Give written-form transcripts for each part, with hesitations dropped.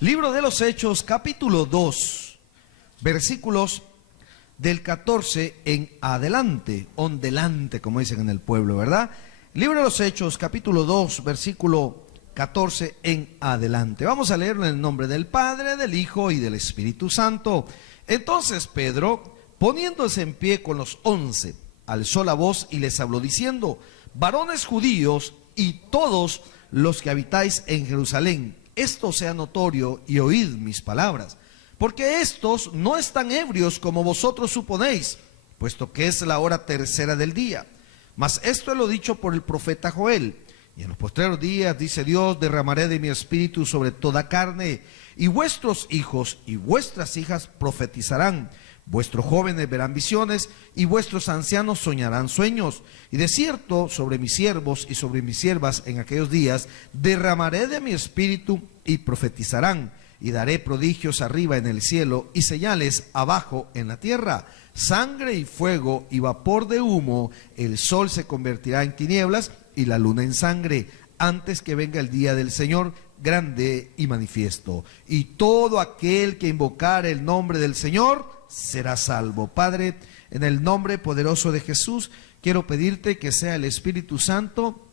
Libro de los Hechos, capítulo 2, versículos del 14 en adelante, ondelante, como dicen en el pueblo, ¿verdad? Libro de los Hechos, capítulo 2, versículo 14 en adelante. Vamos a leerlo en el nombre del Padre, del Hijo y del Espíritu Santo. Entonces Pedro, poniéndose en pie con los 11, alzó la voz y les habló diciendo: varones judíos y todos los que habitáis en Jerusalén, esto sea notorio y oíd mis palabras, porque estos no están ebrios como vosotros suponéis, puesto que es la hora tercera del día. Mas esto es lo dicho por el profeta Joel: y en los postreros días, dice Dios, derramaré de mi espíritu sobre toda carne, y vuestros hijos y vuestras hijas profetizarán, vuestros jóvenes verán visiones, y vuestros ancianos soñarán sueños. Y de cierto, sobre mis siervos y sobre mis siervas en aquellos días, derramaré de mi espíritu y profetizarán, y daré prodigios arriba en el cielo y señales abajo en la tierra, sangre y fuego y vapor de humo. El sol se convertirá en tinieblas y la luna en sangre, antes que venga el día del Señor grande y manifiesto. Y todo aquel que invocare el nombre del Señor será salvo. Padre, en el nombre poderoso de Jesús, quiero pedirte que sea el Espíritu Santo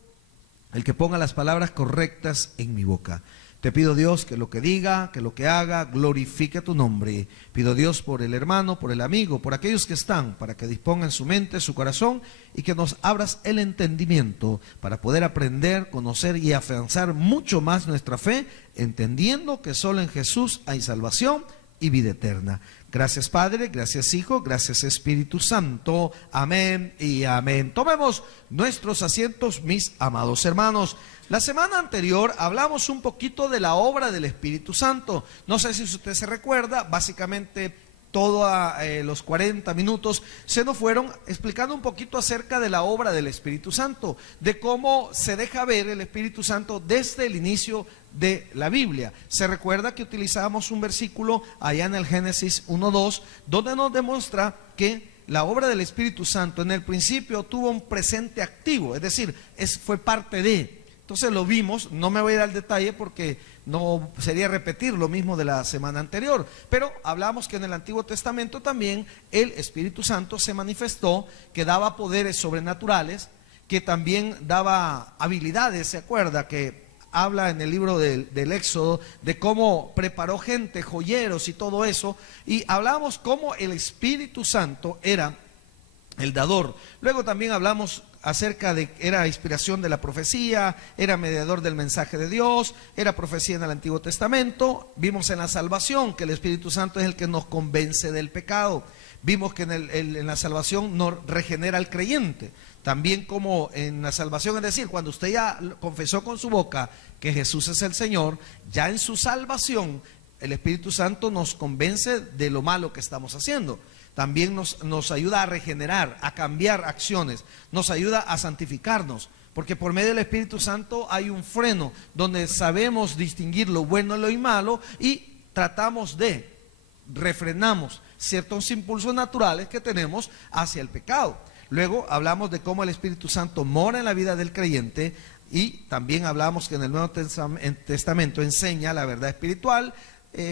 el que ponga las palabras correctas en mi boca. Te pido, Dios, que lo que diga, que lo que haga, glorifique tu nombre. Pido, Dios, por el hermano, por el amigo, por aquellos que están, para que dispongan su mente, su corazón, y que nos abras el entendimiento para poder aprender, conocer y afianzar mucho más nuestra fe, entendiendo que solo en Jesús hay salvación y vida eterna. Gracias, Padre, gracias, Hijo, gracias, Espíritu Santo. Amén y amén. Tomemos nuestros asientos, mis amados hermanos. La semana anterior hablamos un poquito de la obra del Espíritu Santo. No sé si usted se recuerda, básicamente todos los 40 minutos se nos fueron explicando un poquito acerca de la obra del Espíritu Santo, de cómo se deja ver el Espíritu Santo desde el inicio de la Biblia. Se recuerda que utilizamos un versículo allá en el Génesis 1:2, donde nos demuestra que la obra del Espíritu Santo en el principio tuvo un presente activo, es decir, fue parte de. Entonces lo vimos, no me voy a ir al detalle porque no sería repetir lo mismo de la semana anterior, pero hablamos que en el Antiguo Testamento también el Espíritu Santo se manifestó, que daba poderes sobrenaturales, que también daba habilidades. Se acuerda que habla en el libro del Éxodo de cómo preparó gente, joyeros y todo eso, y hablamos cómo el Espíritu Santo era el dador. Luego también hablamos acerca de que era inspiración de la profecía, era mediador del mensaje de Dios, era profecía en el Antiguo Testamento. Vimos en la salvación que el Espíritu Santo es el que nos convence del pecado. Vimos que en la salvación nos regenera al creyente. También como en la salvación, es decir, cuando usted ya confesó con su boca que Jesús es el Señor, ya en su salvación el Espíritu Santo nos convence de lo malo que estamos haciendo. También nos ayuda a regenerar, a cambiar acciones, nos ayuda a santificarnos, porque por medio del Espíritu Santo hay un freno donde sabemos distinguir lo bueno y lo malo y refrenamos ciertos impulsos naturales que tenemos hacia el pecado. Luego hablamos de cómo el Espíritu Santo mora en la vida del creyente, y también hablamos que en el Nuevo Testamento enseña la verdad espiritual,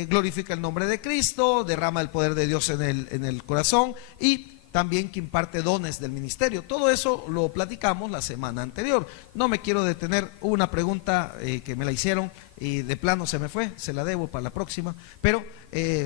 glorifica el nombre de Cristo, derrama el poder de Dios en el corazón, y también que imparte dones del ministerio. Todo eso lo platicamos la semana anterior. No me quiero detener. Hubo una pregunta que me la hicieron y de plano se me fue, se la debo para la próxima, pero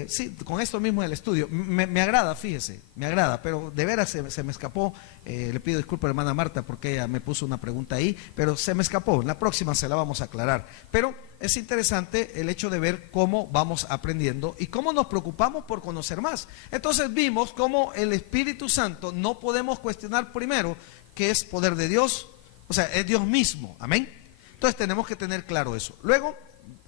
sí, con esto mismo del estudio, me agrada, fíjese, me agrada, pero de veras se me escapó. Le pido disculpas a la hermana Marta porque ella me puso una pregunta ahí, pero se me escapó. La próxima se la vamos a aclarar, pero es interesante el hecho de ver cómo vamos aprendiendo y cómo nos preocupamos por conocer más. Entonces vimos cómo el Espíritu Santo no podemos cuestionar primero que es poder de Dios, o sea, es Dios mismo, amén. Entonces tenemos que tener claro eso. Luego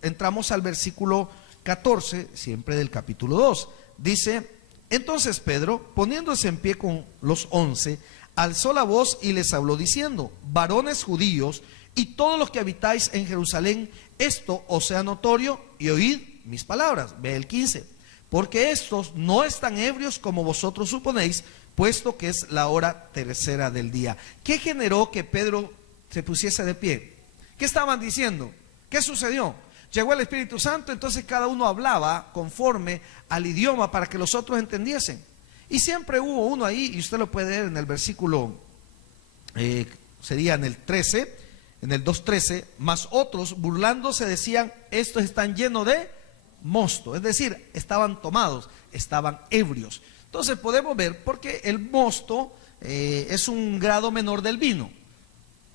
entramos al versículo 14, siempre del capítulo 2. Dice: entonces Pedro, poniéndose en pie con los 11, alzó la voz y les habló diciendo: varones judíos y todos los que habitáis en Jerusalén, esto os sea notorio y oíd mis palabras. Ve el 15. Porque estos no están ebrios como vosotros suponéis, puesto que es la hora tercera del día. ¿Qué generó que Pedro se pusiese de pie? ¿Qué estaban diciendo? ¿Qué sucedió? Llegó el Espíritu Santo, entonces cada uno hablaba conforme al idioma para que los otros entendiesen. Y siempre hubo uno ahí, y usted lo puede ver en el versículo, sería en el 13, en el 2:13, más otros burlándose decían, estos están llenos de mosto, es decir, estaban tomados, estaban ebrios. Entonces podemos ver, porque el mosto es un grado menor del vino.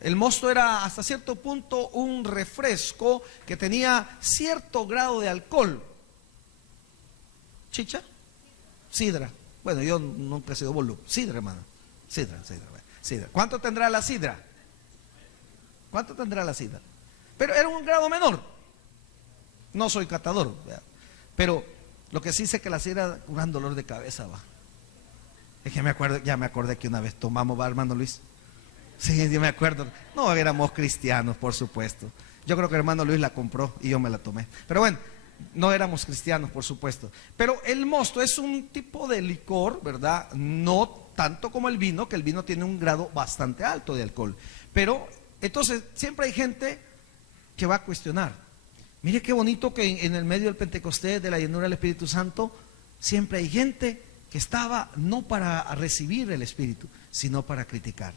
El mosto era hasta cierto punto un refresco que tenía cierto grado de alcohol. ¿Chicha? Sidra. Bueno, yo nunca he sido boludo. Sidra, hermano. Sidra. ¿Cuánto tendrá la sidra? ¿Cuánto tendrá la sidra? Pero era un grado menor. No soy catador, ¿verdad? Pero lo que sí sé que la sidra cura un dolor de cabeza, va. Es que ya me acordé que una vez tomamos, va, hermano Luis. Sí, yo me acuerdo. No éramos cristianos, por supuesto. Yo creo que el hermano Luis la compró y yo me la tomé. Pero bueno, no éramos cristianos, por supuesto. Pero el mosto es un tipo de licor, ¿verdad? No tanto como el vino, que el vino tiene un grado bastante alto de alcohol. Pero entonces siempre hay gente que va a cuestionar. Mire qué bonito que en el medio del Pentecostés, de la llenura del Espíritu Santo, siempre hay gente que estaba no para recibir el Espíritu, sino para criticar.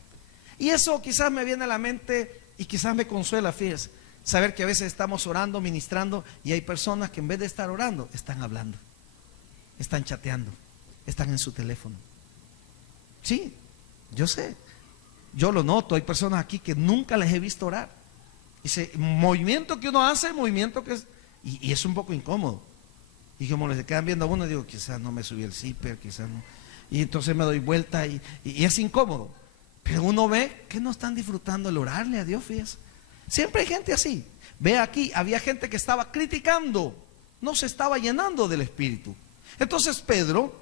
Y eso quizás me viene a la mente y quizás me consuela, fíjese, saber que a veces estamos orando, ministrando, y hay personas que en vez de estar orando, están hablando, están chateando, están en su teléfono. Sí, yo sé, yo lo noto, hay personas aquí que nunca les he visto orar. Ese movimiento que uno hace, movimiento que es, y es un poco incómodo. Y como les quedan viendo a uno, digo, quizás no me subí el zipper, quizás no. Y entonces me doy vuelta y es incómodo. Pero uno ve que no están disfrutando el orarle a Dios, fíjese. Siempre hay gente así. Ve aquí, había gente que estaba criticando, no se estaba llenando del Espíritu. Entonces Pedro,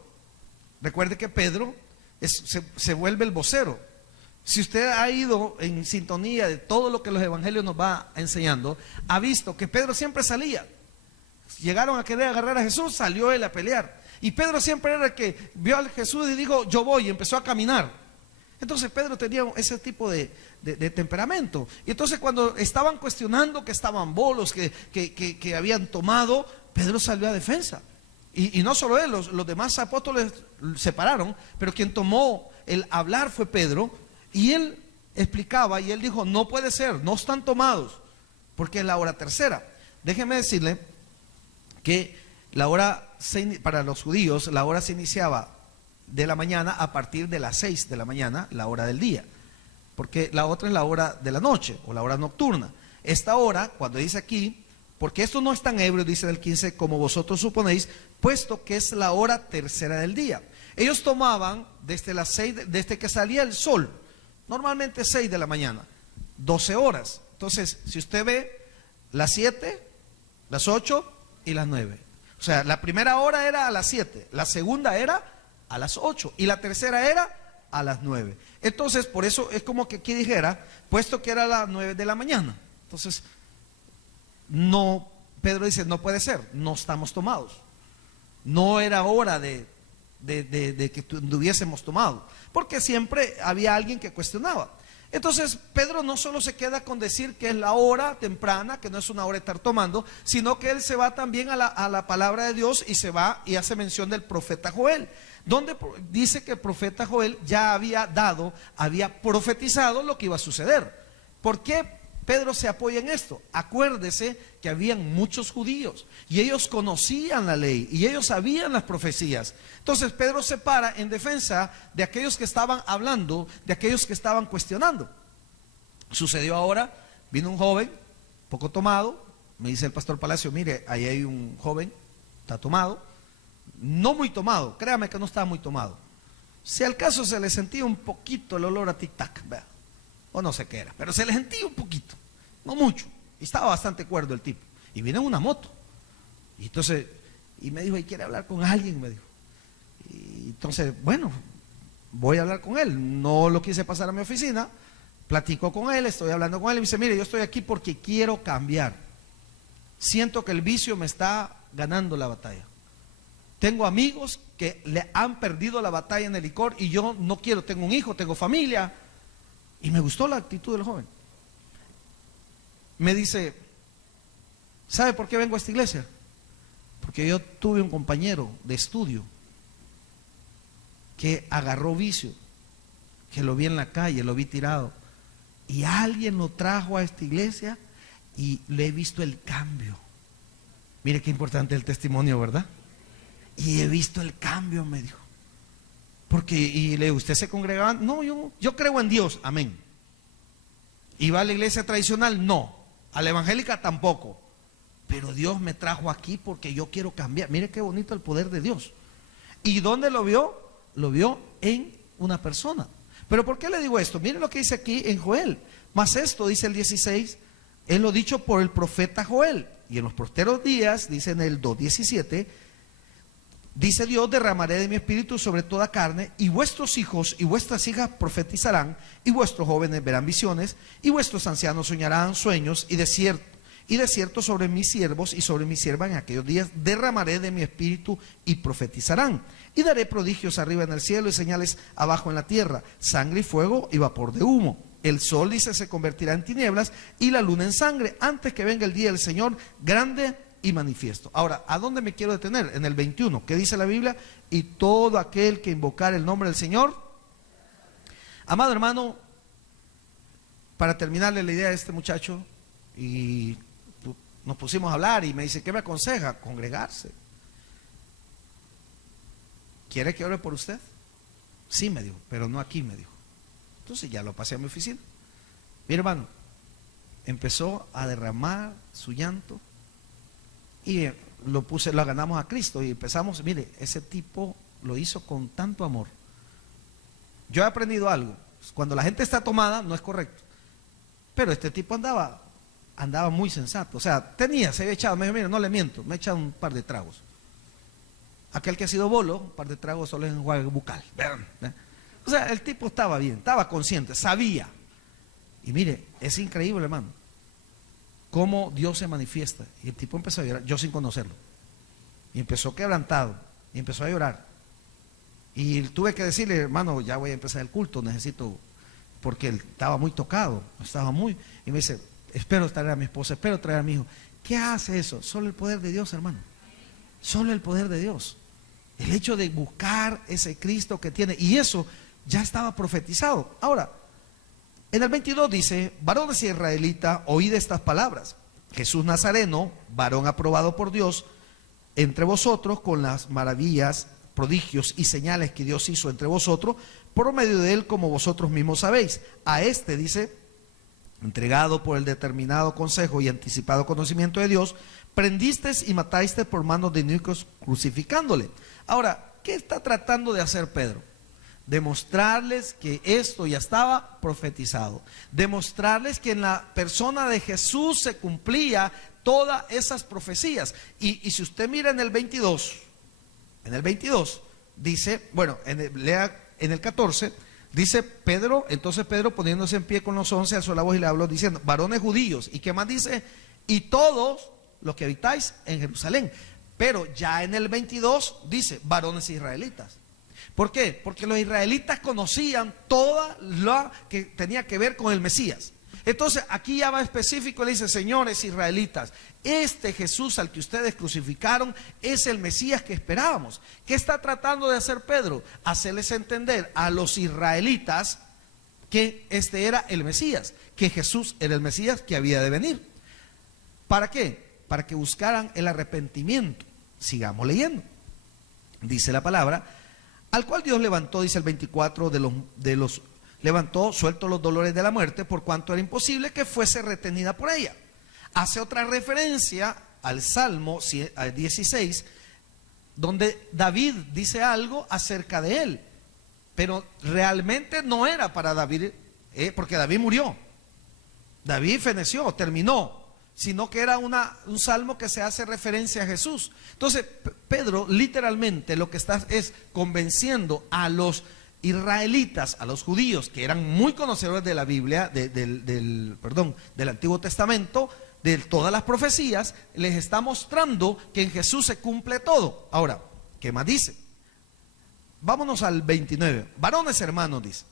recuerde que Pedro se vuelve el vocero. Si usted ha ido en sintonía de todo lo que los evangelios nos va enseñando, ha visto que Pedro siempre salía. Llegaron a querer agarrar a Jesús, salió él a pelear. Y Pedro siempre era el que vio a Jesús y dijo, yo voy, y empezó a caminar. Entonces Pedro tenía ese tipo de temperamento. Y entonces cuando estaban cuestionando que estaban bolos, que habían tomado, Pedro salió a defensa. Y no solo él, los demás apóstoles se pararon, pero quien tomó el hablar fue Pedro. Y él explicaba y él dijo, no puede ser, no están tomados, porque es la hora tercera. Déjeme decirle que la hora, para los judíos, la hora se iniciaba de la mañana a partir de las 6 de la mañana, la hora del día, porque la otra es la hora de la noche o la hora nocturna. Esta hora, cuando dice aquí, porque esto no es tan ebrio, dice el 15, como vosotros suponéis, puesto que es la hora tercera del día. Ellos tomaban desde las 6, desde que salía el sol, normalmente 6 de la mañana, 12 horas. Entonces, si usted ve, las 7, las 8 y las 9. O sea, la primera hora era a las 7, la segunda era a las 8 y la tercera era a las 9. Entonces, por eso es como que aquí dijera, puesto que era a las 9 de la mañana. Entonces, no, Pedro dice, no puede ser, no estamos tomados. No era hora de que estuviésemos tomados, porque siempre había alguien que cuestionaba. Entonces Pedro no solo se queda con decir que es la hora temprana, que no es una hora de estar tomando, sino que él se va también a la palabra de Dios y se va y hace mención del profeta Joel, donde dice que el profeta Joel ya había profetizado lo que iba a suceder. ¿Por qué Pedro se apoya en esto? Acuérdese que habían muchos judíos y ellos conocían la ley y ellos sabían las profecías. Entonces Pedro se para en defensa de aquellos que estaban hablando, de aquellos que estaban cuestionando. Sucedió ahora, vino un joven, poco tomado, me dice el pastor Palacio, mire, ahí hay un joven, está tomado, no muy tomado, créame que no estaba muy tomado. Si al caso se le sentía un poquito el olor a tic-tac, o no sé qué era, pero se le sentía un poquito, no mucho, y estaba bastante cuerdo el tipo, y vino en una moto, y entonces, y me dijo, ¿y quiere hablar con alguien? Me dijo, y entonces, bueno, voy a hablar con él, no lo quise pasar a mi oficina, platico con él, estoy hablando con él, y me dice, mire, yo estoy aquí porque quiero cambiar, siento que el vicio me está ganando la batalla, tengo amigos que le han perdido la batalla en el licor, y yo no quiero, tengo un hijo, tengo familia. Y me gustó la actitud del joven. Me dice, ¿Sabe por qué vengo a esta iglesia? Porque yo tuve un compañero de estudio que agarró vicio, que lo vi en la calle, lo vi tirado, y alguien lo trajo a esta iglesia y le he visto el cambio. Mire qué importante el testimonio, ¿verdad? Y he visto el cambio, me dijo. Porque, y le digo, ¿usted se congregaba? No, yo creo en Dios, amén. ¿Iba a la iglesia tradicional? No. A la evangélica tampoco. Pero Dios me trajo aquí porque yo quiero cambiar. Mire qué bonito el poder de Dios. ¿Y dónde lo vio? Lo vio en una persona. ¿Pero por qué le digo esto? Mire lo que dice aquí en Joel. Más esto, dice el 16, es lo dicho por el profeta Joel. Y en los posteros días, dice en el 2:17, dice Dios, derramaré de mi espíritu sobre toda carne, y vuestros hijos y vuestras hijas profetizarán, y vuestros jóvenes verán visiones, y vuestros ancianos soñarán sueños, y de cierto sobre mis siervos y sobre mis siervas en aquellos días derramaré de mi espíritu y profetizarán. Y daré prodigios arriba en el cielo y señales abajo en la tierra, sangre y fuego y vapor de humo. El sol, dice, se convertirá en tinieblas y la luna en sangre, antes que venga el día del Señor grande y manifiesto. Ahora, ¿a dónde me quiero detener? En el 21, ¿qué dice la Biblia? Y todo aquel que invocar el nombre del Señor. Amado hermano, para terminarle la idea de este muchacho, y nos pusimos a hablar y me dice, ¿qué me aconseja? Congregarse. ¿Quiere que ore por usted? Sí, me dijo, pero no aquí, me dijo. Entonces ya lo pasé a mi oficina. Mi hermano empezó a derramar su llanto y lo ganamos a Cristo y empezamos. Mire, ese tipo lo hizo con tanto amor. Yo he aprendido algo: cuando la gente está tomada no es correcto, pero este tipo andaba muy sensato. O sea, se había echado, me dijo, mira, no le miento, me he echado un par de tragos. Aquel que ha sido bolo, un par de tragos solo es enjuague bucal. O sea, el tipo estaba bien, estaba consciente, sabía. Y mire, es increíble, hermano, cómo Dios se manifiesta. Y el tipo empezó a llorar, yo sin conocerlo. Y empezó quebrantado, y empezó a llorar. Y tuve que decirle, hermano, ya voy a empezar el culto, necesito, porque él estaba muy tocado, y me dice, espero traer a mi esposa, espero traer a mi hijo. ¿Qué hace eso? Solo el poder de Dios, hermano. Solo el poder de Dios. El hecho de buscar ese Cristo que tiene. Y eso ya estaba profetizado. Ahora, en el 22 dice, varones israelitas, oíd estas palabras. Jesús Nazareno, varón aprobado por Dios, entre vosotros, con las maravillas, prodigios y señales que Dios hizo entre vosotros, por medio de él, como vosotros mismos sabéis. A este, dice, entregado por el determinado consejo y anticipado conocimiento de Dios, prendisteis y matasteis por manos de inicuos, crucificándole. Ahora, ¿qué está tratando de hacer Pedro? Demostrarles que esto ya estaba profetizado, demostrarles que en la persona de Jesús se cumplía todas esas profecías. Y si usted mira en el 22 dice, bueno, lea en el 14, dice Pedro, entonces Pedro poniéndose en pie con los 11 alzó la voz y le habló diciendo, varones judíos, ¿y qué más dice? Y todos los que habitáis en Jerusalén. Pero ya en el 22 dice, varones israelitas. ¿Por qué? Porque los israelitas conocían toda lo que tenía que ver con el Mesías. Entonces aquí ya va específico, le dice, señores israelitas, este Jesús al que ustedes crucificaron es el Mesías que esperábamos. ¿Qué está tratando de hacer Pedro? Hacerles entender a los israelitas que este era el Mesías, que Jesús era el Mesías que había de venir. ¿Para qué? Para que buscaran el arrepentimiento. Sigamos leyendo. Dice la palabra, al cual Dios levantó, dice el 24, levantó, suelto los dolores de la muerte, por cuanto era imposible que fuese retenida por ella. Hace otra referencia al Salmo 16, donde David dice algo acerca de él, pero realmente no era para David, porque David murió, David feneció, terminó, sino que era un salmo que se hace referencia a Jesús. Entonces Pedro literalmente lo que está es convenciendo a los israelitas, a los judíos que eran muy conocedores de la Biblia, del Antiguo Testamento, de todas las profecías, les está mostrando que en Jesús se cumple todo. Ahora, ¿qué más dice? Vámonos al 29. Varones hermanos, dice,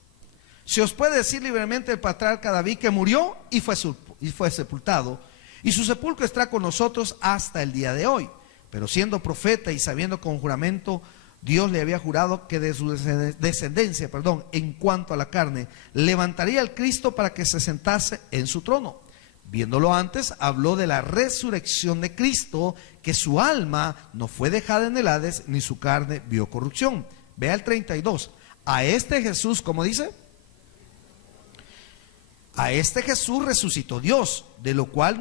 se os puede decir libremente el patriarca David que murió y fue sepultado, y su sepulcro está con nosotros hasta el día de hoy. Pero siendo profeta y sabiendo con juramento, Dios le había jurado que de su descendencia, en cuanto a la carne, levantaría al Cristo para que se sentase en su trono. Viéndolo antes, habló de la resurrección de Cristo, que su alma no fue dejada en el Hades, ni su carne vio corrupción. Vea el 32. A este Jesús, ¿cómo dice? A este Jesús resucitó Dios, de lo cual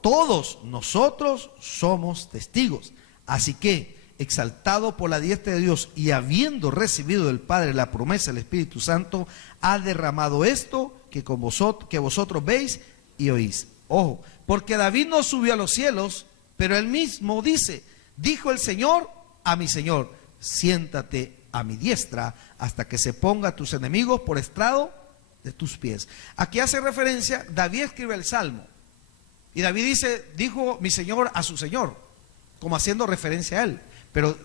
todos nosotros somos testigos. Así que, exaltado por la diestra de Dios y habiendo recibido del Padre la promesa del Espíritu Santo, ha derramado esto que vosotros veis y oís. Ojo, porque David no subió a los cielos, pero él mismo dice, dijo el Señor a mi Señor, siéntate a mi diestra hasta que se ponga tus enemigos por estrado de tus pies. Aquí hace referencia, David escribe el Salmo, y David dice, dijo mi Señor a su Señor, como haciendo referencia a él, pero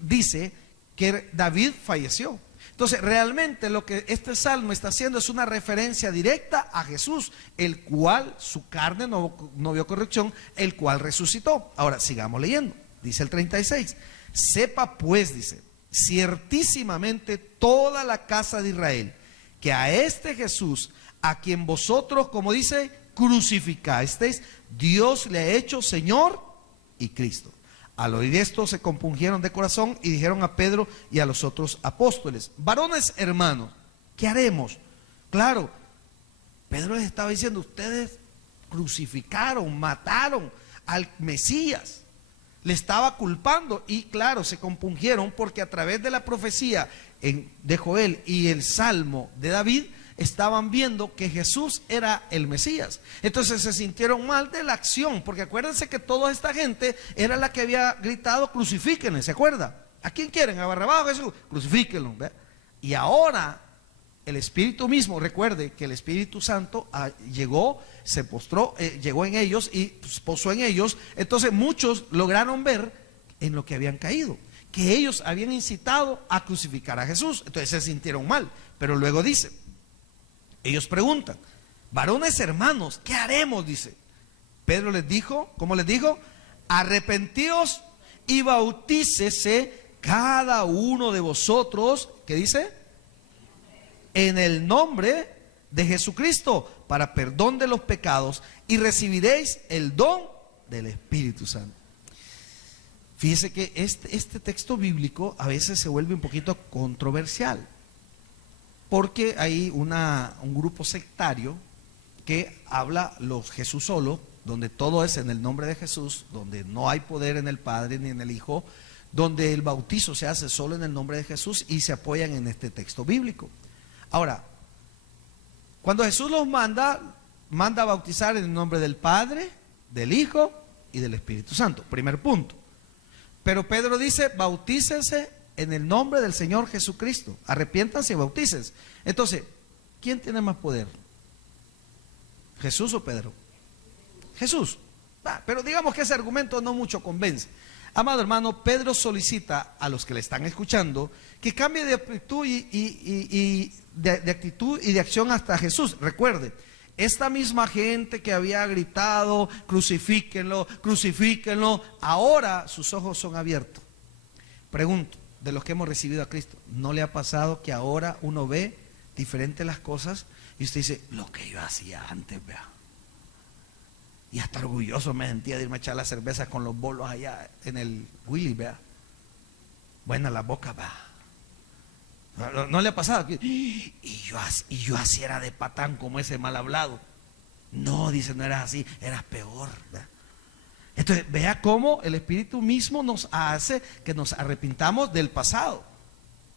dice que David falleció. Entonces realmente lo que este salmo está haciendo es una referencia directa a Jesús, el cual su carne no vio corrección, el cual resucitó. Ahora sigamos leyendo, dice el 36, sepa pues, dice, ciertísimamente toda la casa de Israel, que a este Jesús, a quien vosotros, como dice, crucificasteis, Dios le ha hecho Señor y Cristo. Al oír esto se compungieron de corazón y dijeron a Pedro y a los otros apóstoles, varones hermanos, ¿qué haremos? Claro, Pedro les estaba diciendo, ustedes crucificaron, mataron al Mesías, le estaba culpando, y claro, se compungieron porque a través de la profecía de Joel y el Salmo de David, estaban viendo que Jesús era el Mesías. Entonces se sintieron mal de la acción, porque acuérdense que toda esta gente era la que había gritado, crucifíquenle, ¿se acuerda? ¿A quién quieren? ¿A Barrabás o a Jesús? Crucifíquenlo, ¿ve? Y ahora el Espíritu mismo, recuerde que el Espíritu Santo llegó, se postró, llegó en ellos y posó en ellos. Entonces muchos lograron ver en lo que habían caído, que ellos habían incitado a crucificar a Jesús. Entonces se sintieron mal, pero luego dice, ellos preguntan, varones hermanos, ¿qué haremos? Dice. Pedro les dijo, ¿cómo les dijo? Arrepentíos y bautícese cada uno de vosotros, ¿qué dice? En el nombre de Jesucristo, para perdón de los pecados, y recibiréis el don del Espíritu Santo. Fíjese que este texto bíblico a veces se vuelve un poquito controversial, porque hay un grupo sectario que habla los Jesús solo, donde todo es en el nombre de Jesús, donde no hay poder en el Padre ni en el Hijo, donde el bautizo se hace solo en el nombre de Jesús, y se apoyan en este texto bíblico. Ahora, cuando Jesús los manda a bautizar en el nombre del Padre, del Hijo y del Espíritu Santo. Primer punto. Pero Pedro dice, bautícense en el nombre del Señor Jesucristo. Arrepiéntanse y bautícense. Entonces, ¿quién tiene más poder? ¿Jesús o Pedro? Jesús. Pero digamos que ese argumento no mucho convence. Amado hermano, Pedro solicita a los que le están escuchando que cambie de actitud de actitud y de acción hasta Jesús. Recuerde, esta misma gente que había gritado, crucifíquenlo, crucifíquenlo, ahora sus ojos son abiertos. Pregunto, de los que hemos recibido a Cristo, ¿no le ha pasado que ahora uno ve diferentes las cosas y usted dice, lo que yo hacía antes, vea? Y hasta orgulloso me sentía de irme a echar las cervezas con los bolos allá en el Willy, vea. Buena la boca, vea. ¿No le ha pasado? Y yo así era de patán como ese mal hablado. No, dice, no eras así, eras peor, ¿verdad? Entonces, vea cómo el Espíritu mismo nos hace que nos arrepintamos del pasado.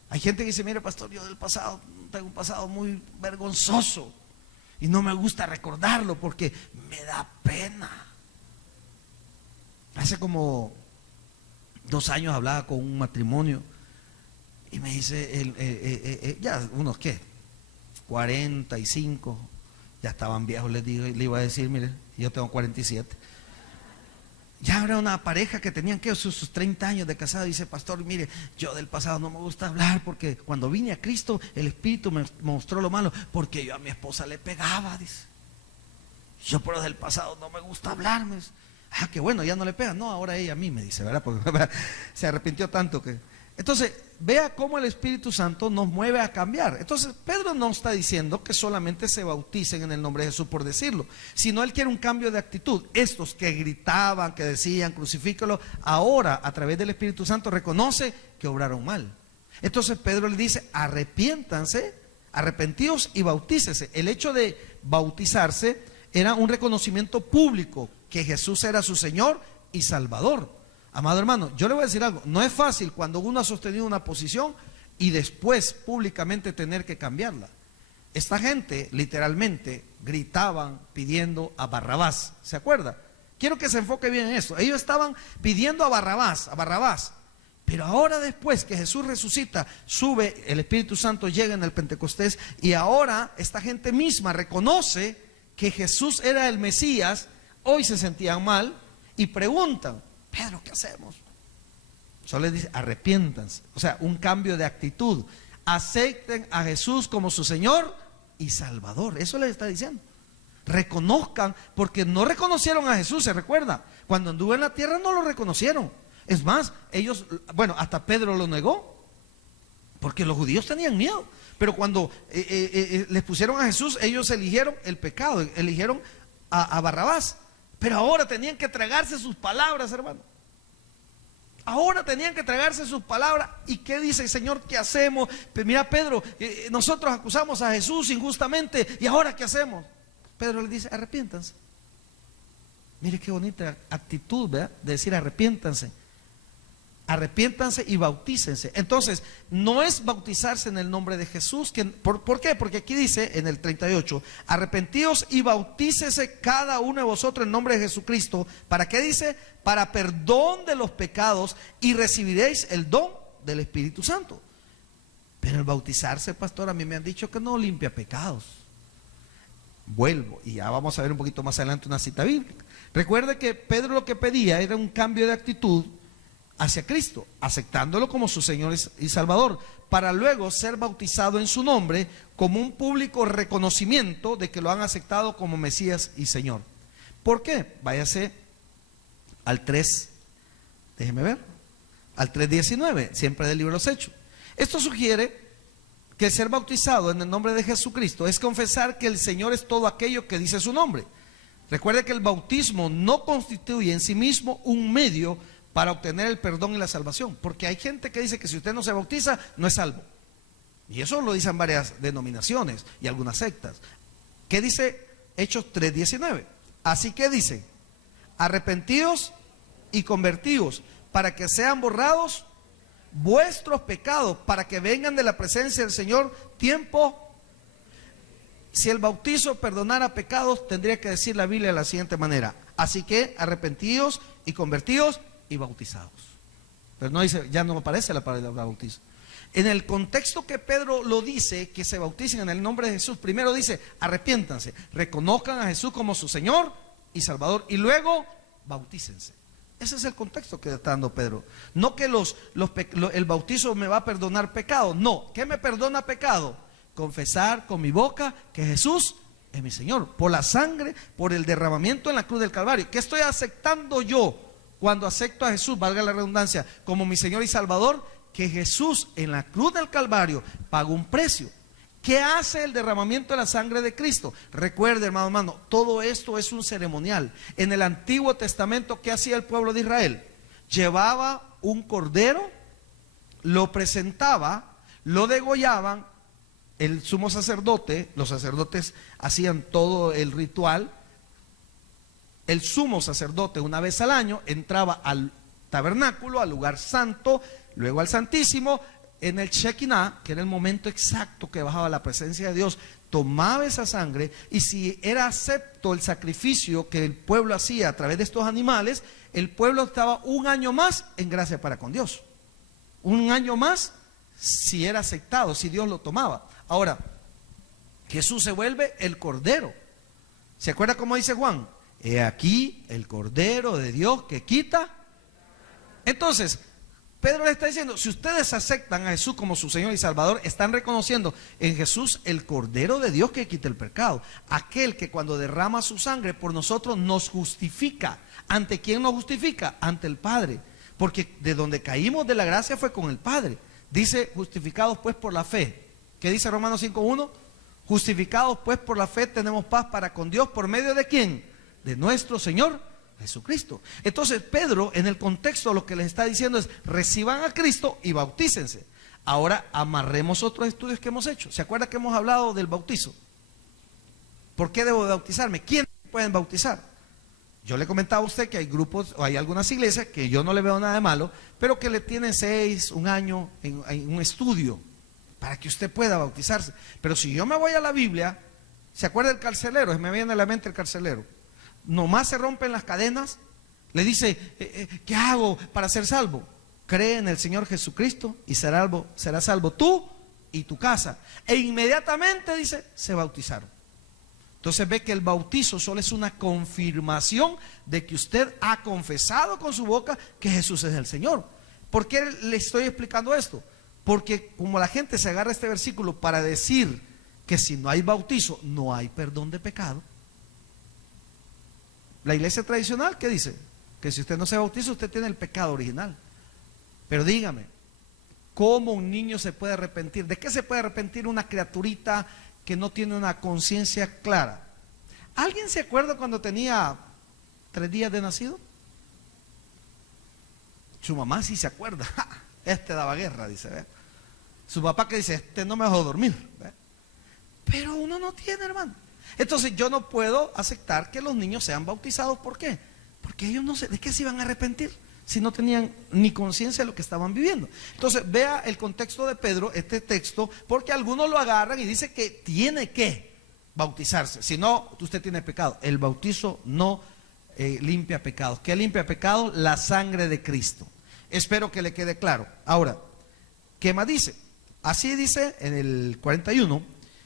Hay gente que dice, mire pastor, yo del pasado tengo un pasado muy vergonzoso y no me gusta recordarlo porque me da pena. Hace como 2 años hablaba con un matrimonio y me dice, ya unos ¿qué? 45, ya estaban viejos, le iba a decir, mire, yo tengo 47. Ya era una pareja que tenían que sus 30 años de casado. Dice, pastor, mire, yo del pasado no me gusta hablar porque cuando vine a Cristo el Espíritu me mostró lo malo, porque yo a mi esposa le pegaba, dice. Yo por los del pasado no me gusta hablarme. Ah, qué bueno, ya no le pegan. No, ahora ella a mí me dice, ¿verdad? Porque se arrepintió tanto que... Entonces, vea cómo el Espíritu Santo nos mueve a cambiar. Entonces, Pedro no está diciendo que solamente se bauticen en el nombre de Jesús por decirlo, sino él quiere un cambio de actitud. Estos que gritaban, que decían, crucifícalo, ahora a través del Espíritu Santo reconoce que obraron mal. Entonces Pedro le dice, arrepiéntanse, arrepentíos y bautícese. El hecho de bautizarse era un reconocimiento público que Jesús era su Señor y Salvador. Amado hermano, yo le voy a decir algo, no es fácil cuando uno ha sostenido una posición y después públicamente tener que cambiarla. Esta gente literalmente gritaban pidiendo a Barrabás, ¿se acuerda? Quiero que se enfoque bien en eso. Ellos estaban pidiendo a Barrabás, pero ahora después que Jesús resucita, sube, el Espíritu Santo llega en el Pentecostés y ahora esta gente misma reconoce que Jesús era el Mesías. Hoy se sentían mal y preguntan, Pedro, ¿qué hacemos? Solo les dice, arrepiéntanse. O sea, un cambio de actitud. Acepten a Jesús como su Señor y Salvador. Eso les está diciendo. Reconozcan, porque no reconocieron a Jesús, ¿se recuerda? Cuando anduvo en la tierra no lo reconocieron. Es más, ellos, bueno, hasta Pedro lo negó, porque los judíos tenían miedo. Pero cuando les pusieron a Jesús, ellos eligieron el pecado, eligieron a Barrabás. Pero ahora tenían que tragarse sus palabras, hermano. Ahora tenían que tragarse sus palabras. ¿Y qué dice el Señor? ¿Qué hacemos? Pues mira, Pedro, nosotros acusamos a Jesús injustamente. ¿Y ahora qué hacemos? Pedro le dice, arrepiéntanse. Mire qué bonita actitud, ¿verdad? De decir arrepiéntanse. Arrepiéntanse y bautícense. Entonces, no es bautizarse en el nombre de Jesús. ¿Por qué? Porque aquí dice en el 38, arrepentíos y bautícese cada uno de vosotros en nombre de Jesucristo. ¿Para qué dice? Para perdón de los pecados y recibiréis el don del Espíritu Santo. Pero el bautizarse, pastor, a mí me han dicho que no limpia pecados. Vuelvo, y ya vamos a ver un poquito más adelante una cita bíblica. Recuerde que Pedro lo que pedía era un cambio de actitud hacia Cristo, aceptándolo como su Señor y Salvador, para luego ser bautizado en su nombre como un público reconocimiento de que lo han aceptado como Mesías y Señor. ¿Por qué? Váyase al 3, déjeme ver, al 3:19, siempre del libro de los Hechos. Esto sugiere que ser bautizado en el nombre de Jesucristo es confesar que el Señor es todo aquello que dice su nombre. Recuerde que el bautismo no constituye en sí mismo un medio para obtener el perdón y la salvación, porque hay gente que dice que si usted no se bautiza, no es salvo. Y eso lo dicen varias denominaciones y algunas sectas. ¿Qué dice Hechos 3:19? Así que dice, arrepentíos y convertíos para que sean borrados vuestros pecados, para que vengan de la presencia del Señor tiempo. Si el bautizo perdonara pecados, tendría que decir la Biblia de la siguiente manera: así que arrepentíos y convertíos y bautizados. Pero no dice, ya no aparece la palabra bautizo. En el contexto que Pedro lo dice, que se bauticen en el nombre de Jesús, primero dice, arrepiéntanse, reconozcan a Jesús como su Señor y Salvador, y luego bautícense. Ese es el contexto que está dando Pedro. No que el bautizo me va a perdonar pecado. No, ¿qué me perdona pecado? Confesar con mi boca que Jesús es mi Señor, por la sangre, por el derramamiento en la cruz del Calvario. ¿Qué estoy aceptando yo cuando acepto a Jesús, valga la redundancia, como mi Señor y Salvador? Que Jesús en la cruz del Calvario pagó un precio. ¿Qué hace el derramamiento de la sangre de Cristo? Recuerde, hermano, todo esto es un ceremonial. En el Antiguo Testamento, ¿qué hacía el pueblo de Israel? Llevaba un cordero, lo presentaba, lo degollaban, el sumo sacerdote, los sacerdotes hacían todo el ritual. El sumo sacerdote una vez al año entraba al tabernáculo, al lugar santo, luego al santísimo, en el Shekinah, que era el momento exacto que bajaba la presencia de Dios, tomaba esa sangre, y si era acepto el sacrificio que el pueblo hacía a través de estos animales, el pueblo estaba un año más en gracia para con Dios. Un año más si era aceptado, si Dios lo tomaba. Ahora, Jesús se vuelve el Cordero. ¿Se acuerda cómo dice Juan? He aquí el Cordero de Dios que quita. Entonces, Pedro le está diciendo, si ustedes aceptan a Jesús como su Señor y Salvador, están reconociendo en Jesús el Cordero de Dios que quita el pecado. Aquel que cuando derrama su sangre por nosotros nos justifica. ¿Ante quién nos justifica? Ante el Padre. Porque de donde caímos de la gracia fue con el Padre. Dice, justificados pues por la fe. ¿Qué dice Romanos 5:1? Justificados pues por la fe tenemos paz para con Dios, ¿por medio de quién? De nuestro Señor Jesucristo. Entonces Pedro, en el contexto, lo que les está diciendo es: reciban a Cristo y bautícense. Ahora amarremos otros estudios que hemos hecho. ¿Se acuerda que hemos hablado del bautizo? ¿Por qué debo bautizarme? ¿Quiénes pueden bautizar? Yo le comentaba a usted que hay grupos, o hay algunas iglesias que yo no le veo nada de malo, pero que le tienen 6, un año en un estudio para que usted pueda bautizarse. Pero si yo me voy a la Biblia, ¿se acuerda del carcelero? Me viene a la mente el carcelero. Nomás se rompen las cadenas, le dice, ¿qué hago para ser salvo? Cree en el Señor Jesucristo y serás salvo tú y tu casa. E inmediatamente, dice, se bautizaron. Entonces ve que el bautizo solo es una confirmación de que usted ha confesado con su boca que Jesús es el Señor. ¿Por qué le estoy explicando esto? Porque como la gente se agarra este versículo para decir que si no hay bautizo, no hay perdón de pecado. La iglesia tradicional, ¿qué dice? Que si usted no se bautiza, usted tiene el pecado original. Pero dígame, ¿cómo un niño se puede arrepentir? ¿De qué se puede arrepentir una criaturita que no tiene una conciencia clara? ¿Alguien se acuerda cuando tenía 3 días de nacido? Su mamá sí se acuerda. Este daba guerra, dice, ¿ve? Su papá que dice, este no me dejó dormir, ¿ve? Pero uno no tiene, hermano. Entonces yo no puedo aceptar que los niños sean bautizados. ¿Por qué? Porque ellos no sé de qué se iban a arrepentir si no tenían ni conciencia de lo que estaban viviendo. Entonces vea el contexto de Pedro, este texto, porque algunos lo agarran y dicen que tiene que bautizarse, si no usted tiene pecado. El bautizo no limpia pecados. ¿Qué limpia pecados? La sangre de Cristo. Espero que le quede claro. Ahora, ¿qué más dice? Así dice en el 41,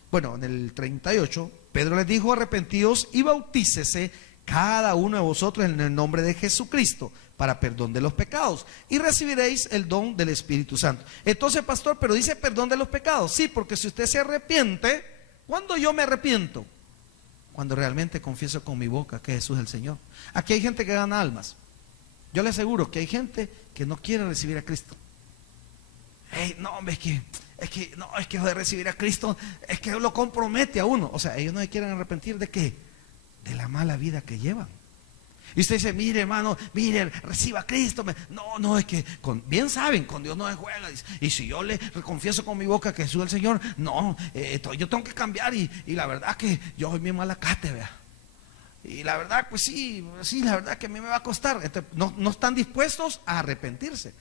bueno, en el 38, Pedro les dijo: arrepentíos y bautícese cada uno de vosotros en el nombre de Jesucristo para perdón de los pecados, y recibiréis el don del Espíritu Santo. Entonces, pastor, pero dice perdón de los pecados. Sí, porque si usted se arrepiente, ¿cuándo yo me arrepiento? Cuando realmente confieso con mi boca que Jesús es el Señor. Aquí hay gente que gana almas. Yo le aseguro que hay gente que no quiere recibir a Cristo. Hey, no, hombre, es que de recibir a Cristo es que lo compromete a uno. O sea, ellos no se quieren arrepentir ¿de qué? De la mala vida que llevan. Y usted dice: mire, hermano, mire, reciba a Cristo. No, es que bien saben, con Dios no se juega. Y si yo le confieso con mi boca que Jesús es el Señor, no, yo tengo que cambiar. Y la verdad que yo soy bien malacate, vea. Y la verdad, pues sí, la verdad que a mí me va a costar. Entonces, no están dispuestos a arrepentirse.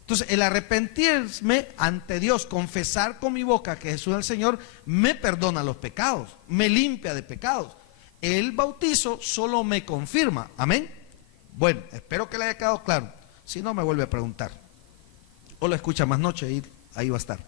Entonces, el arrepentirme ante Dios, confesar con mi boca que Jesús es el Señor, me perdona los pecados, me limpia de pecados. El bautizo solo me confirma. Amén. Bueno, espero que le haya quedado claro. Si no, me vuelve a preguntar. O lo escucha más noche y ahí va a estar.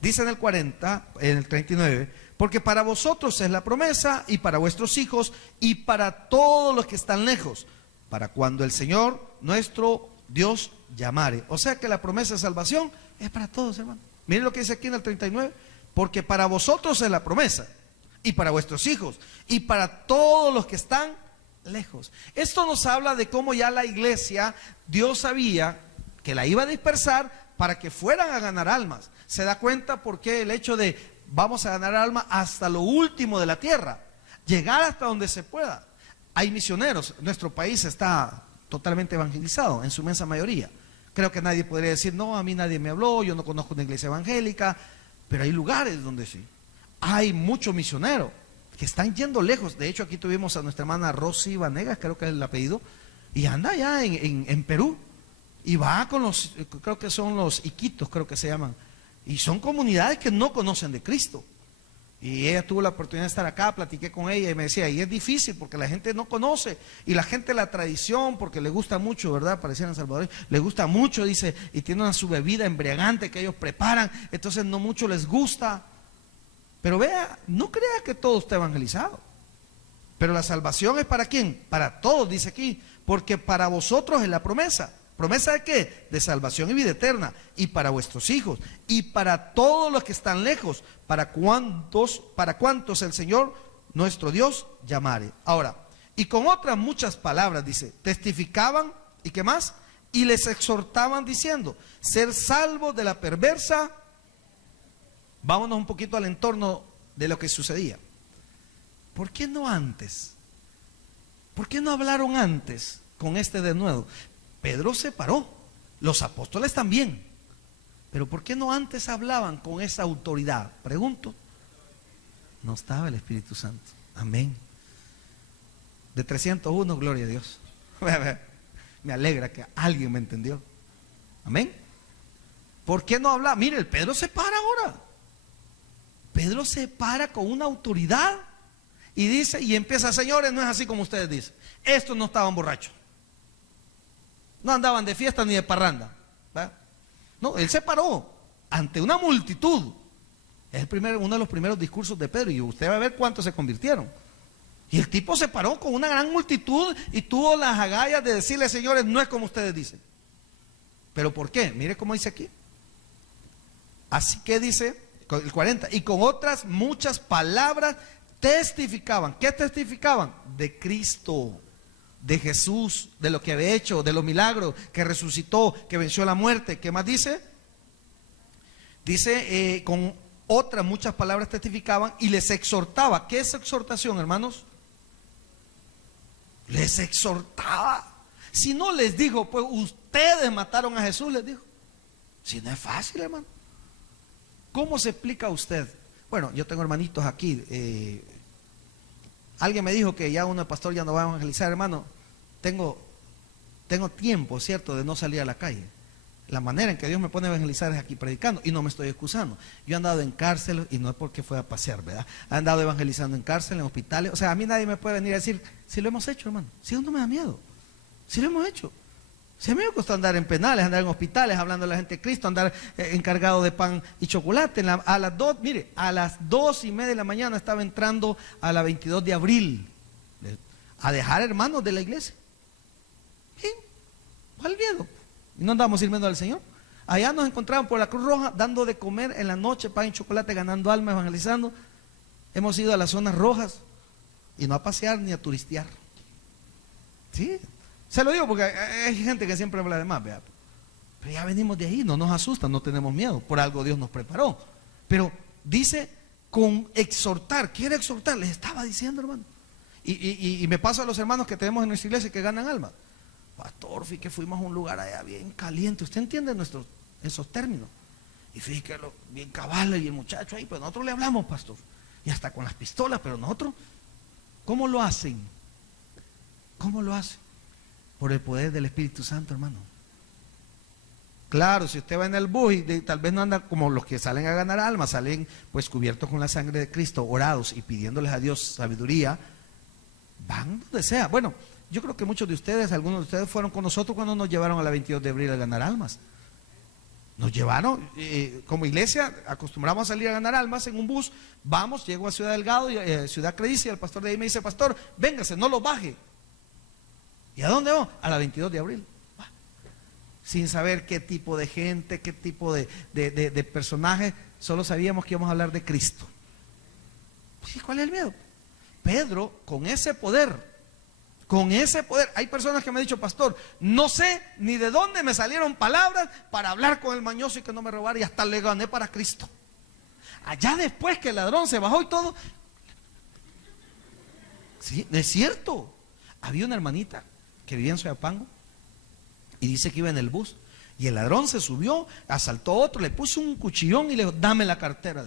Dice en el 40, en el 39, porque para vosotros es la promesa, y para vuestros hijos, y para todos los que están lejos, para cuando el Señor nuestro Dios llamare. O sea que la promesa de salvación es para todos, hermano. Miren lo que dice aquí en el 39, porque para vosotros es la promesa, y para vuestros hijos, y para todos los que están lejos. Esto nos habla de cómo ya la iglesia, Dios sabía que la iba a dispersar para que fueran a ganar almas. ¿Se da cuenta por qué el hecho de vamos a ganar almas hasta lo último de la tierra? Llegar hasta donde se pueda. Hay misioneros, nuestro país está totalmente evangelizado, en su inmensa mayoría. Creo que nadie podría decir: no, a mí nadie me habló, yo no conozco una iglesia evangélica. Pero hay lugares donde sí. Hay muchos misioneros que están yendo lejos. De hecho, aquí tuvimos a nuestra hermana Rosy Vanegas, creo que es el apellido, y anda allá en Perú, y va con los, creo que son los Iquitos, creo que se llaman, y son comunidades que no conocen de Cristo. Y ella tuvo la oportunidad de estar acá, platiqué con ella y me decía: y es difícil porque la gente no conoce, y la gente la tradición, porque le gusta mucho, ¿verdad? Parecían salvadores, le gusta mucho, dice, y tienen su bebida embriagante que ellos preparan, entonces no mucho les gusta. Pero vea, no crea que todo está evangelizado. Pero la salvación es para ¿quién? Para todos, dice aquí, porque para vosotros es la promesa. ¿Promesa de qué? De salvación y vida eterna. Y para vuestros hijos. Y para todos los que están lejos. Para cuantos el Señor nuestro Dios llamare. Ahora, y con otras muchas palabras, dice, testificaban, ¿y qué más? Y les exhortaban diciendo, ser salvos de la perversa. Vámonos un poquito al entorno de lo que sucedía. ¿Por qué no antes? ¿Por qué no hablaron antes con este denuedo? Pedro se paró, los apóstoles también. Pero ¿por qué no antes hablaban con esa autoridad? Pregunto. No estaba el Espíritu Santo. Amén. De 301, gloria a Dios. Me alegra que alguien me entendió. Amén. ¿Por qué no habla? Mire, el Pedro se para ahora. Pedro se para con una autoridad y dice, y empieza, señores, no es así como ustedes dicen. Estos no estaban borrachos. No andaban de fiesta ni de parranda. ¿Verdad? No, él se paró ante una multitud. Es uno de los primeros discursos de Pedro y usted va a ver cuántos se convirtieron. Y el tipo se paró con una gran multitud y tuvo las agallas de decirle, señores, no es como ustedes dicen. ¿Pero por qué? Mire cómo dice aquí. Así que dice el 40, y con otras muchas palabras testificaban. ¿Qué testificaban? De Cristo, de Jesús, de lo que había hecho, de los milagros, que resucitó, que venció la muerte. ¿Qué más dice? Dice, con otras muchas palabras testificaban y les exhortaba. ¿Qué es exhortación, hermanos? Les exhortaba. Si no les dijo, pues ustedes mataron a Jesús, les dijo. Si no es fácil, hermano. ¿Cómo se explica a usted? Bueno, yo tengo hermanitos aquí. Alguien me dijo que ya uno pastor ya no va a evangelizar, hermano. Tengo tiempo, ¿cierto?, de no salir a la calle. La manera en que Dios me pone a evangelizar es aquí predicando y no me estoy excusando. Yo he andado en cárcel y no es porque fue a pasear, ¿verdad? He andado evangelizando en cárcel, en hospitales. O sea, a mí nadie me puede venir a decir, si lo hemos hecho, hermano. Si no me da miedo. Si lo hemos hecho. Si a mí me costó andar en penales, andar en hospitales, hablando a la gente de Cristo, andar encargado de pan y chocolate. A las 2:30 de la mañana estaba entrando a la 22 de abril a dejar hermanos de la iglesia. ¿Sí? ¿Cuál miedo? Y no andamos sirviendo al Señor. Allá nos encontraban por la Cruz Roja dando de comer en la noche pan y chocolate, ganando almas, evangelizando. Hemos ido a las zonas rojas y no a pasear ni a turistear. ¿Sí? Se lo digo porque hay gente que siempre habla de más, ¿verdad? Pero ya venimos de ahí, no nos asusta, no tenemos miedo. Por algo Dios nos preparó. Pero dice con exhortar, quiere exhortar, les estaba diciendo, hermano. Y me paso a los hermanos que tenemos en nuestra iglesia que ganan almas. Pastor, fíjate que fuimos a un lugar allá bien caliente. ¿Usted entiende esos términos? Y fíjate que bien cabal y el muchacho ahí, pues nosotros le hablamos, pastor. Y hasta con las pistolas, pero nosotros, ¿cómo lo hacen? ¿Cómo lo hacen? Por el poder del Espíritu Santo, hermano. Claro, si usted va en el bus y tal vez no anda como los que salen a ganar almas, salen pues cubiertos con la sangre de Cristo, orados y pidiéndoles a Dios sabiduría, van donde sea. Bueno, yo creo que muchos de ustedes, algunos de ustedes fueron con nosotros cuando nos llevaron a la 22 de abril a ganar almas. Nos llevaron, como iglesia, acostumbramos a salir a ganar almas en un bus. Vamos, llego a Ciudad Delgado, Ciudad Credicia, el pastor de ahí me dice, pastor, véngase, no lo baje. ¿Y a dónde vamos? A la 22 de abril. Sin saber qué tipo de gente, qué tipo de personajes, solo sabíamos que íbamos a hablar de Cristo. ¿Y cuál es el miedo? Pedro, con ese poder, hay personas que me han dicho, pastor, no sé ni de dónde me salieron palabras para hablar con el mañoso y que no me robara, y hasta le gané para Cristo. Allá después que el ladrón se bajó y todo. Sí, es cierto. Había una hermanita que vivía en Soyapango y dice que iba en el bus y el ladrón se subió, asaltó a otro, le puso un cuchillón y le dijo, dame la cartera,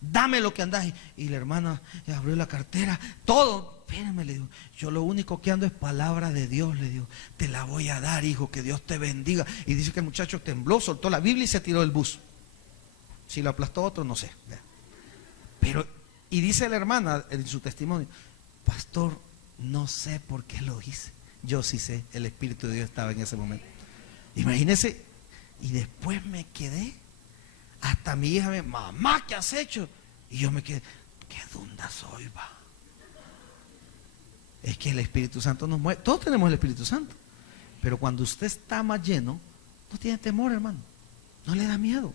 dame lo que andás. Y la hermana abrió la cartera, todo. Espérame, le digo, yo lo único que ando es palabra de Dios, le digo, te la voy a dar, hijo, que Dios te bendiga. Y dice que el muchacho tembló, soltó la Biblia y se tiró del bus. Si lo aplastó otro, no sé. Pero, y dice la hermana en su testimonio, pastor, no sé por qué lo hice. Yo sí sé, el Espíritu de Dios estaba en ese momento. Imagínense, y después me quedé, hasta mi hija me dijo, mamá, ¿qué has hecho? Y yo me quedé, qué dunda soy, va. Es que el Espíritu Santo nos mueve, todos tenemos el Espíritu Santo, Pero cuando usted está más lleno, no tiene temor, hermano. No le da miedo.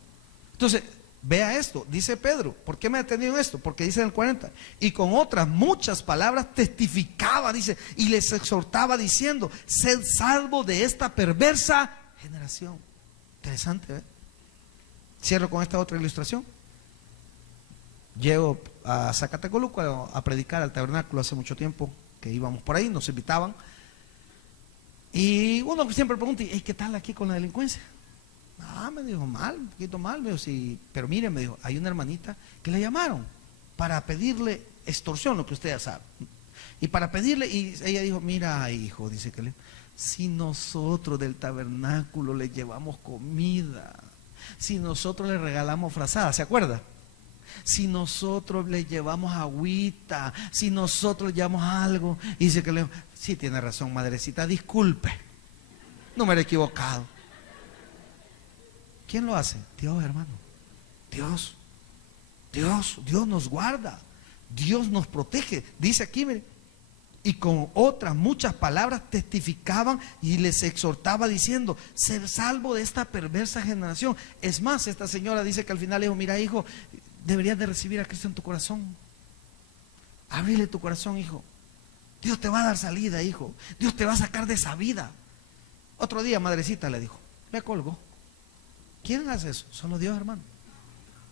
Entonces, vea esto, dice Pedro. ¿Por qué me he detenido en esto? Porque dice en el 40, y con otras muchas palabras testificaba, dice, y les exhortaba diciendo, sed salvo de esta perversa generación. Interesante, ¿eh? Cierro con esta otra ilustración. Llego a Zacatecoluco a predicar al tabernáculo hace mucho tiempo, que íbamos por ahí, nos invitaban. Y uno siempre pregunta, ¿y qué tal aquí con la delincuencia? Ah, me dijo, mal, un poquito mal, me dijo, sí, pero mire, me dijo, hay una hermanita que le llamaron para pedirle extorsión, lo que usted ya sabe. Y para pedirle, y ella dijo, mira, hijo, dice que si nosotros del tabernáculo le llevamos comida, si nosotros le regalamos frazada, ¿se acuerda? Si nosotros le llevamos agüita, si nosotros llevamos algo, y dice que sí, tiene razón, madrecita, disculpe, no me he equivocado. ¿Quién lo hace? Dios, hermano. Dios nos guarda, Dios nos protege. Dice aquí, mire, y con otras muchas palabras testificaban y les exhortaba diciendo, ser salvo de esta perversa generación. Es más, esta señora dice que al final le dijo, mira, hijo, deberías de recibir a Cristo en tu corazón. Ábrele tu corazón, hijo. Dios te va a dar salida, hijo. Dios te va a sacar de esa vida. Otro día, madrecita le dijo, me colgó. ¿Quién hace eso? Solo Dios, hermano.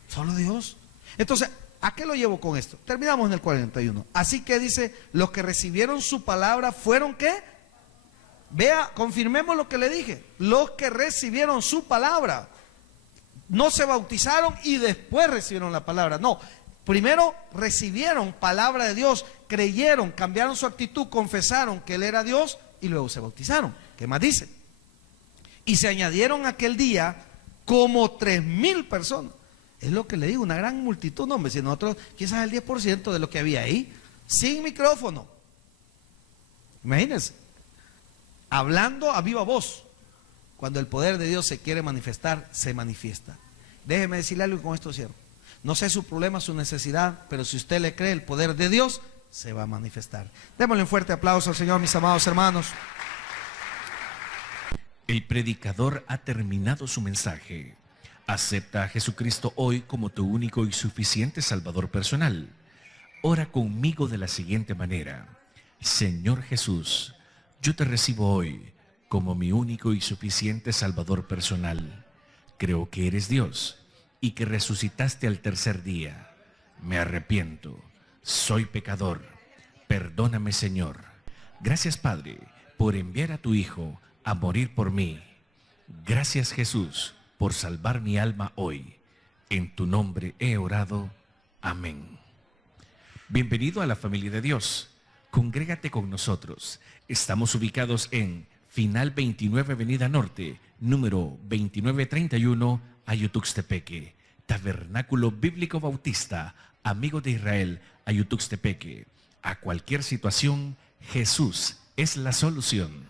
Solo Dios. Entonces, ¿a qué lo llevo con esto? Terminamos en el 41. Así que dice, los que recibieron su palabra fueron ¿qué? Vea, confirmemos lo que le dije. Los que recibieron su palabra. No se bautizaron y después recibieron la palabra. No, primero recibieron palabra de Dios, creyeron, cambiaron su actitud, confesaron que Él era Dios y luego se bautizaron. ¿Qué más dice? Y se añadieron aquel día como 3,000 personas. Es lo que le digo, una gran multitud. No, hombre, si nosotros quizás el 10% de lo que había ahí, sin micrófono. Imagínense, hablando a viva voz. Cuando el poder de Dios se quiere manifestar, se manifiesta. Déjeme decirle algo y con esto cierro. No sé su problema, su necesidad, pero si usted le cree el poder de Dios, se va a manifestar. Démosle un fuerte aplauso al Señor, mis amados hermanos. El predicador ha terminado su mensaje. Acepta a Jesucristo hoy como tu único y suficiente Salvador personal. Ora conmigo de la siguiente manera. Señor Jesús, yo te recibo hoy como mi único y suficiente Salvador personal. Creo que eres Dios y que resucitaste al tercer día. Me arrepiento, soy pecador. Perdóname, Señor. Gracias, Padre, por enviar a tu Hijo a morir por mí. Gracias, Jesús, por salvar mi alma hoy. En tu nombre he orado. Amén. Bienvenido a la familia de Dios. Congrégate con nosotros. Estamos ubicados en Final 29 Avenida Norte, número 2931, Ayutuxtepeque. Tabernáculo Bíblico Bautista, Amigo de Israel, Ayutuxtepeque. A cualquier situación, Jesús es la solución.